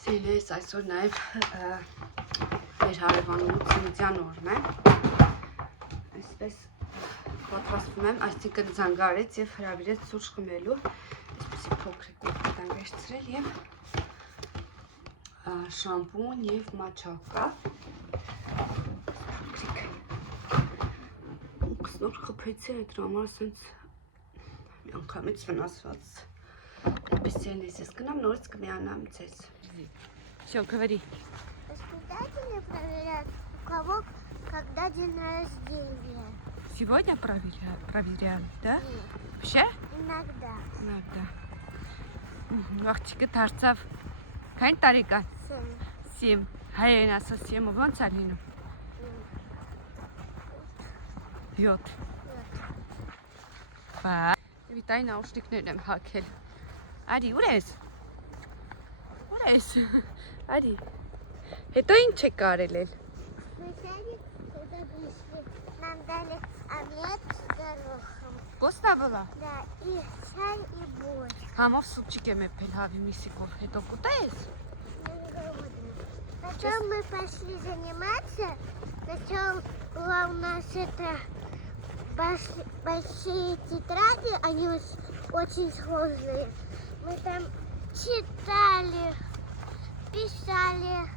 Սիրելիս այսօր նաև մեր հարևանու ծննդյան օրն է։ Այսպես պատրաստվում եմ, այսինքն զանգարեց եւ հրավիրեց սուրճ խմելու։ Այսպեսի փոքրիկ կոպտան վերցրել եւ շամպուն եւ մաչա կա։ Փոքրիկ նոր խփեցի այդ համար ասենց միանգամից վնասված։ Սիրելիս ես գնամ նորից կմիանամ ձեզ։ Все, говори. Воспитатели проверяют, у кого когда день рождения. Сегодня проверяли, да? Нет. Вообще? Иногда. Иногда. Вахтика тарцав. Քանի տարեկան։ 7։ Հայերեն ասա 7-ը ո՞նց է լինում։ 7։ Բա։ Վիտայի նաուշնիկներ եմ հագել։ Արի, ուր ես։ Ուր ես։ Արի։ Հետո ինչ եք կարել էլ։ Вначале, когда пришли, нам дали обед с горохом. Կոստա բլա։ Да, и чай, и борщ. Համով սուպչիկ եմ եփել հավի միսիկով։ Հետո կուտես։ Потом мы пошли заниматься. Сначала была у нас большие тетради, они очень сложные. Мы там читали, писали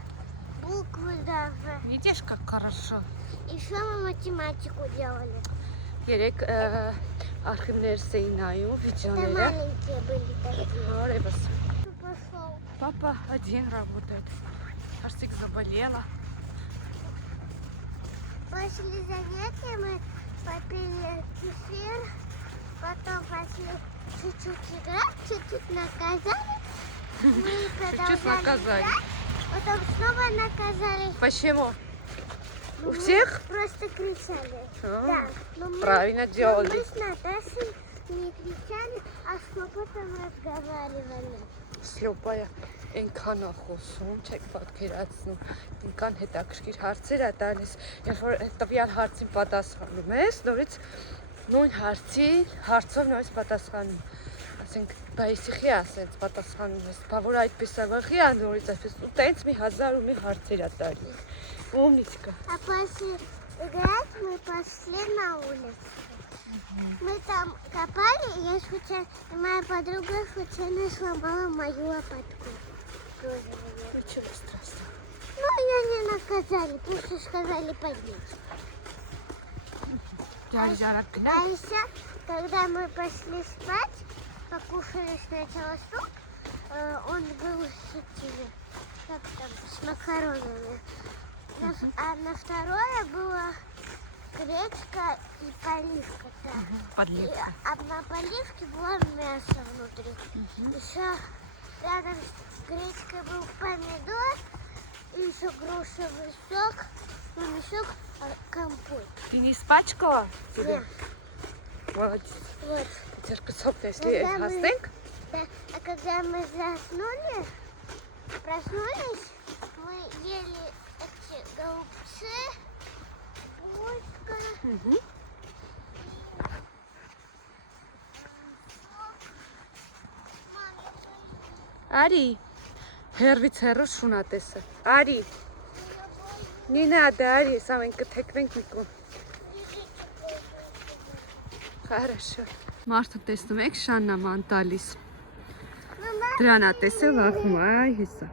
буквы даже. Видишь, как хорошо. Еще мы математику делали. Երեք արխիվներս էին նայում, Это վիդեոները։ маленькие были такие. Արևս։ Пошел. Папа один работает. Арсик заболела. После занятия мы попили кефир, потом пошли чуть-чуть играть, чуть-чуть наказали. Мы продолжали наказали. играть, потом снова наказали. Почему? Ну, У мы всех? Просто кричали. А, Да. Но правильно делали. Мы с Наташей не кричали, а с потом разговаривали. Սլոպայա այնքան է խոսում, չեք պատկերացնում, այնքան հետաքրքիր հարցեր է տալիս, երբ որ տվյալ հարցին պատասխանում ես, նորից նույն հարցով նորից պատասխանում։ Ասենք, բայսիխի ասենց պատասխանում ես, բա որ այդպես է, վախի է նորից այսպես, ու տենց մի հազար ու մի հարցեր է տալիս։ Умничка։ А после играть мы пошли на улицу. Мы там копали, и моя подруга случайно сломала мою лопатку. Ничего страшного. Ну, ее не наказали, просто сказали поднять. А еще, когда мы пошли спать, покушали сначала суп, он был с этими, как там, с макаронами. А на второе было гречка и поливка. Подливка. А на поливке было мясо внутри. Еще рядом с гречкой был помидор и еще грушевый сок, ну не сок, а компот. Ты не испачкала? Нет. Молодец. Вот. Если хастенг? Да. А когда мы заснули, проснулись, мы ели эти голубцы, булочка. Ари, հերվից հեռու շունատեսը։ Ари, не надо, Ари, саменько թեքվենք միկում։ Хорошо։ Մարդը տեսնում եք Շաննա ման տալիս։ Դրանա տեսը վախում, այ հեսա։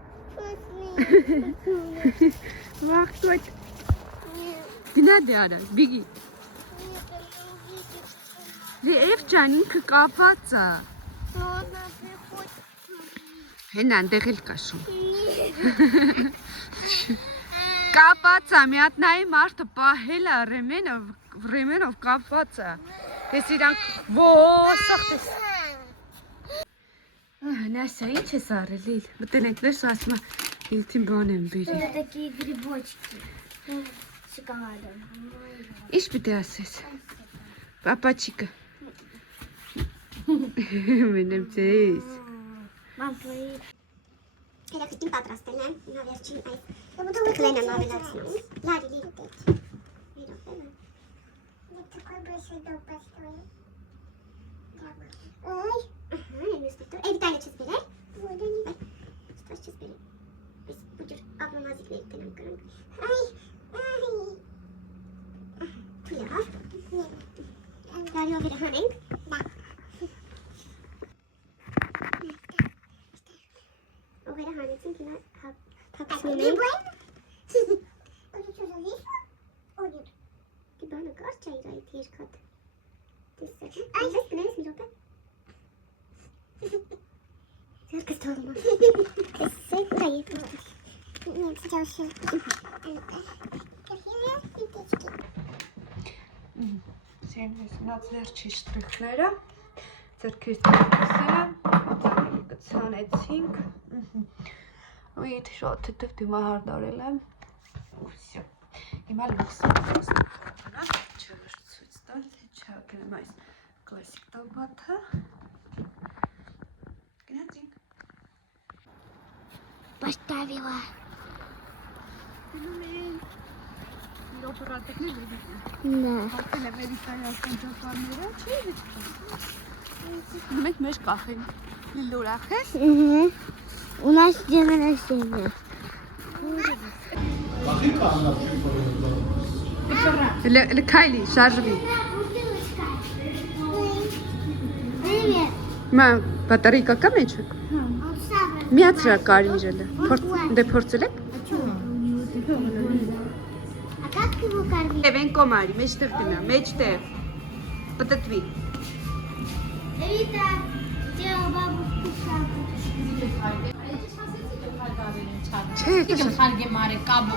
Վախտոտ։ Գնա դե արա, բիգի։ Դե Էվջան ինքը կապած է։ Հեն այնտեղ էլ կաշում։ Կապած է, մի հատ նայի մարդը պահել է ռեմենով կապված է։ Ես իրանք ոսախ տես։ Նասա, ինչ ես արել իլ։ Մտենեք ներս ասմա իլթին բան եմ բերի։ Это такие грибочки с шоколадом. Ինչ պիտի ասես։ Պապաչիկը։ Մենեմ ձեզ։ Мам, твои... Elə xittim պատրաստել եմ, նավերջին այս տկլեն եմ ավելացնում։ Լարի լիրուտ էջ։ Такой большой дом построил. Ой. Ага, я вместо того. Виталий, сейчас бери. Ой, да не. Что сейчас бери. Darıyor bir hanım. O bir hanım çünkü kapsülü. Die Beine gar çayır ayıtır kat. Ay, ne mi yok? Herkes tanımaz. Sen kayıp. Ne çalışıyorsun? Սերնեսնած վերջի շտրիխները, ձեռքից կսել եմ, ձարելի կցանեցինք, ու իդի շատ թեթև դիմահարդարել եմ, ու վսյո, հիմա լուքսում կստիքանա, չվր ծույց տալ, չակրեմ այս կլասիկ տալբաթը, գնացինք։ Поставила. Գնում են օպերատորներ վիդիկն։ Да. Հարկել եմ էվիտայական ճապարները, չի վիդիկն։ Մենք մեջ կախենք, լիլորախ ես։ У нас день рождения. Լքայլի, շարժվի։ Привет. Մա բատարիկա կա մեջը։ Միացրա կարմիրելը։ Դե փորձել եք։ А как его кормить? Եվ են կոմարի, մեջտեղ դնա, մեջտեղ։ Պտտվի։ Эвита, сделала бабушку шапку. Չէ, Իդեմ խարգե մարե կաբո։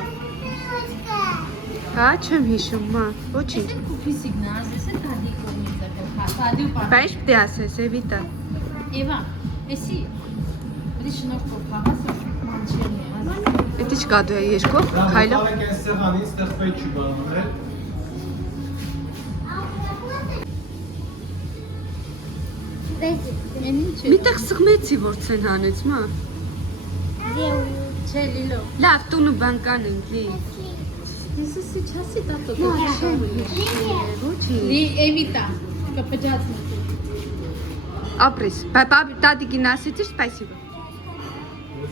հա, չեմ հիշում, մա, ոչինչ։ Էդ կուփիսիկ նազ, էս է դադի կողմից է փոխա։ Դադի պա։ Բայց պիտի ասես, Էվիտա։ Էվա, էսի։ Դի շնոր փոխահաս մանչերն է։ Էդի չկա դու երկու, քայլո։ Միտեղ սղմեցի, որ ցեն հանեց, մա։ Չէ, լիլո։ Լավ, տունը բան կանենք, լի։ Ես էսի չասի տատո։ Ոչինչ։ Լի էվիտա, կպջացնի։ Ապրես, բաբի տատիկին ասեցիր, սպասիբա։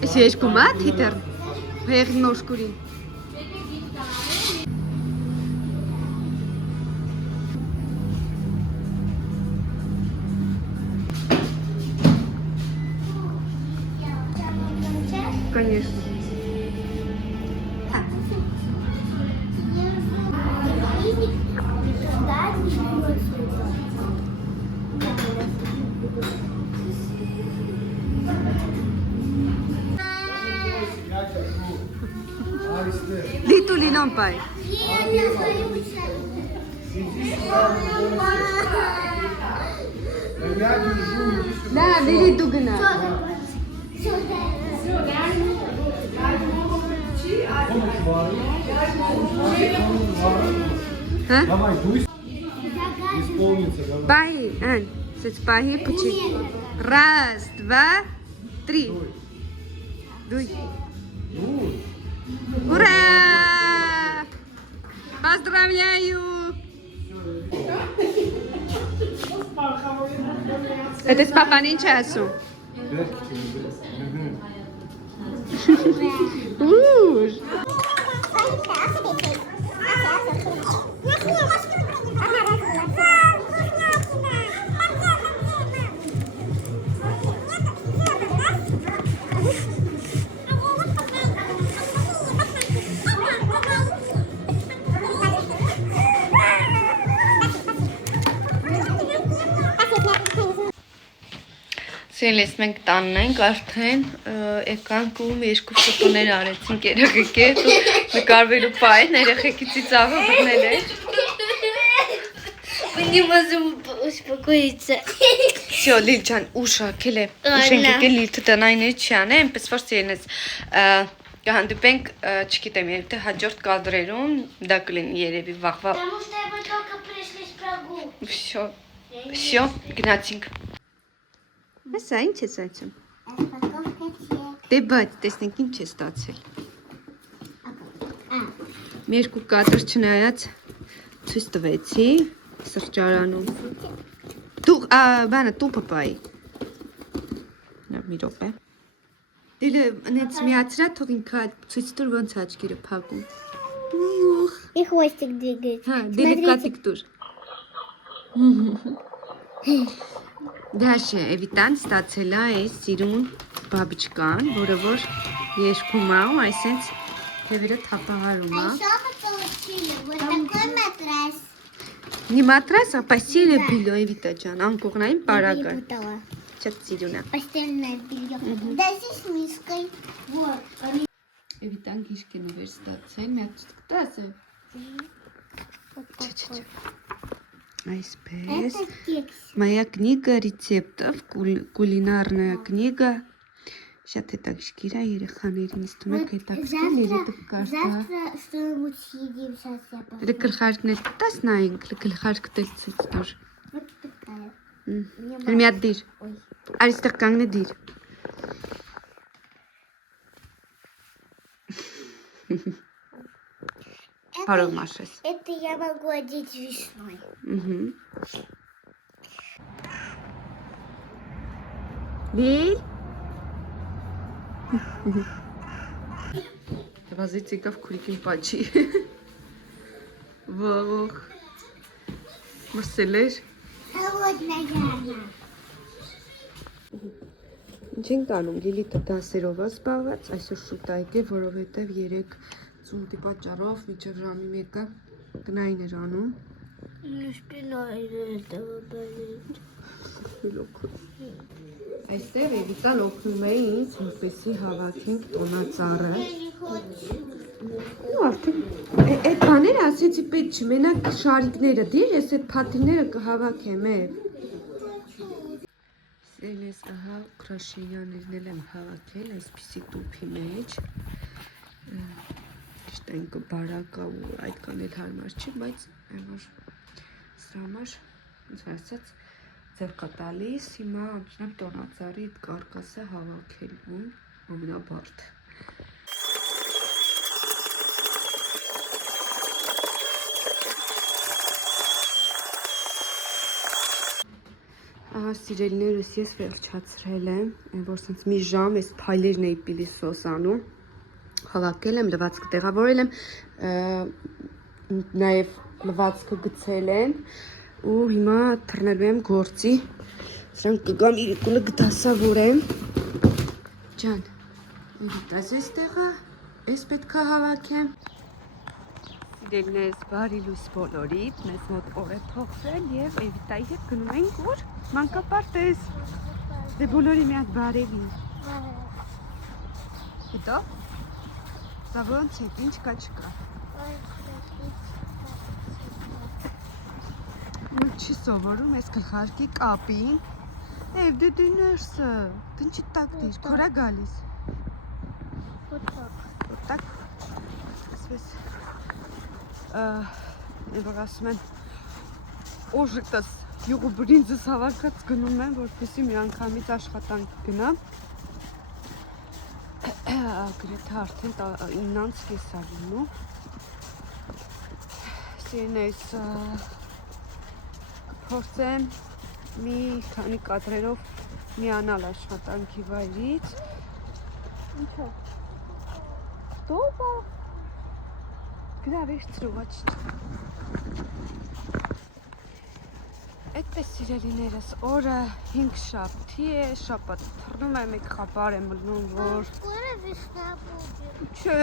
Ես երկու մա, թիտեր, հեղին նոշկուրին։ Конечно. Литу лином пай. Да, Лили дугна. А? Давай, дуй. Исполнится, давай. Пахи, Ань, сеть пахи, пучи. Раз, два, три. Дуй. Дуй. Ура! Поздравляю! Это с папаnin часу. Уж. Սիրելիս մենք տանն ենք արդեն եկանք ու երկու ֆոտոներ արեցինք երեխեքի հետ ու նկարվելու պահին երեխեքի ծիծաղը բռնել էր Не могу успокоиться. Всё, Լիլ ջան, ուշ ակել է ուշենք եկել Լիլը տնայինը չի անե այնպես որ սիրելիս կհանդիպենք չգիտեմ եթե հաջորդ կադրերում դա կլինի երևի վաղվա Потому что мы только пришли с прогулки. Всё, գնացինք Ասա ինչ ես այցում Распаковка чек. Դե բայց տեսնենք ինչ է ստացել Մի երկու կադր չնայած ցույց տվեցի սրճարանում Դու բանը տուփը պայի Նա մի րոպե Դելը անեց միացրա թող ինքը ցույց տուր ոնց աչքերը փակում։ И хвостик двигается. Հա, դելը կատիկ տուր։ Դաշը Էվիտան ստացել է այս սիրուն բաբիչկան, որը որ երգում է ու այսենց թևերը թափահարում է։ Еще мы получили вот такой матрас. Не матрас, а постельное белье, Эвита ջան, անկողնային պարագա։ Перепутала. Շատ սիրուն է։ Постельное белье. Да, здесь миской. Вот. Էվիտան գիրքենով էր ստացել, մի հատ կտաս է։ Вот Չէ, такой. Այսպես։ Это кекс. Моя книга рецептов, кулинарная книга. Շատ հետաքրքիր է երեխաներին իստում եք հետաքրքիր երետը կկարտա։ Завтра что-нибудь съедим. Сейчас я посмотрю. Դե գլխարկներ կտաս նայենք, գլխարկ տել ցույց տուր։ Вот такая. Մի հատ դիր։ Ой. Այստեղ կանգնե դիր։ Пару машешь. Это я могу одеть весной. Угу. Değil. Վազից եկավ քուրիկին պաչի։ Ող։ Մրսել էր։ Холодная яма. Ինչ ենք անում, Լիլիթը դասերով է զբաղված, այսօր շուտ է եկել, որովհետև 3 ծունտի պատճառով մինչև ժամի 1-ը գնային էր անում։ Спина этого болит. Այստեղ Էվիտան օգնում է ինձ, որպեսզի հավաքենք տոնածառը։ Ու արդեն այդ բաները ասեցի պետք չի, մենակ շարիկները դիր, ես այդ փաթիները կհավաքեմ է։ Սելես ահա քրաշիյաներն էլ եմ հավաքել այսպիսի տուփի մեջ։ Ճիշտ այն կբարակա ու այդքան էլ հարմար չի, բայց որ սրա համար ինձ ասած ձեռք տալիս, հիմա անցնեմ տոնածառի այդ կարկասը հավաքելուն ամենաբարդ։ Ահա սիրելիներս ես վերջացրել եմ, որ սենց մի ժամ այս փայլերն էի պիլիսոս անում, հավաքել եմ, լվացքը տեղավորել եմ, նաև լվացքը գցել եմ ու հիմա թռնելու եմ գործի, սրանք կգամ իրիկունը գտասավորեմ, ջան, այս էստեղը, այս պետք է հավաքեմ, Սիրելիներս բարի լույս բոլորիդ, մեզ մոտ օր է փոխվել և Էվիտայի հետ գնում ենք ուր մանկապարտեզ, դե բոլորի մի հատ բարևի, հետո, դա ոնց հետ, ինչ կա չկա, չի սովորում ես գլխարկի կապին, Էվ դե դե ներսը, տնչի տակ դիր, քորա գալիս, ոտակ, ասվես, Եվղ ասում են օժիտս յուղու բրինձս հավաքած գնում են, որպեսի մի անգամից աշխատանք գնամ գրեթե արդեն 9-ից կեսա լինում սիրնես կփորձեմ մի քանի կադրերով միանալ աշխատանքի վայրից ինչով տոպա Գնա վերցրու, ոչ Էդպես սիրելիներս, օրը 5 շաբթի է, շաբաթ թռնում եմ, եք խապար եմ լնում, որ Скоро весна будет. Չէ,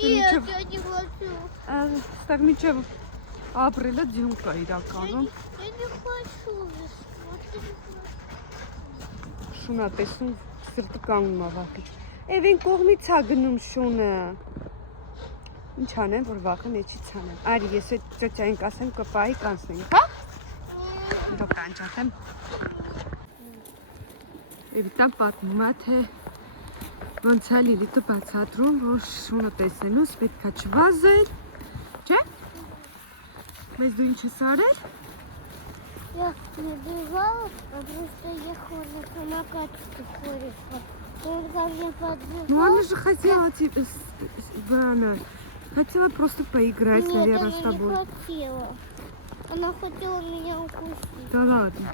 Нет, я не хочу. ստեղ միջև ապրելը ձյուն կա իրականում Я не хочу весну. Вот я не хочу. Շունա տեսնում, սրտը կանգնում ավակի Էվ են կողմից ա գնում շունը Ինչ անեմ, որ վախը մեջից անեմ Արի, ես այդ ճոճային կասեմ կպայի կանցնենք, հա? Դոք կանչատեմ Էվիտան պատմում է, թե ոնց է Լիլիթը բացատրում, որ շունը տեսնելուց պետք է չվազել, չէ? Մեզ դու ինչ ես արել? Я не бежала, потому что ехала на самокате скорее. Только мне подбежала. Ну она же хотела тебе, хотела просто поиграть, Нет, наверное, она с тобой. не хотела. Она хотела меня укусить. Да ладно.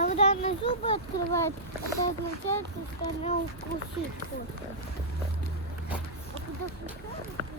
Когда она зубы открывает, это означает, что она укусит что-то. А когда пускает,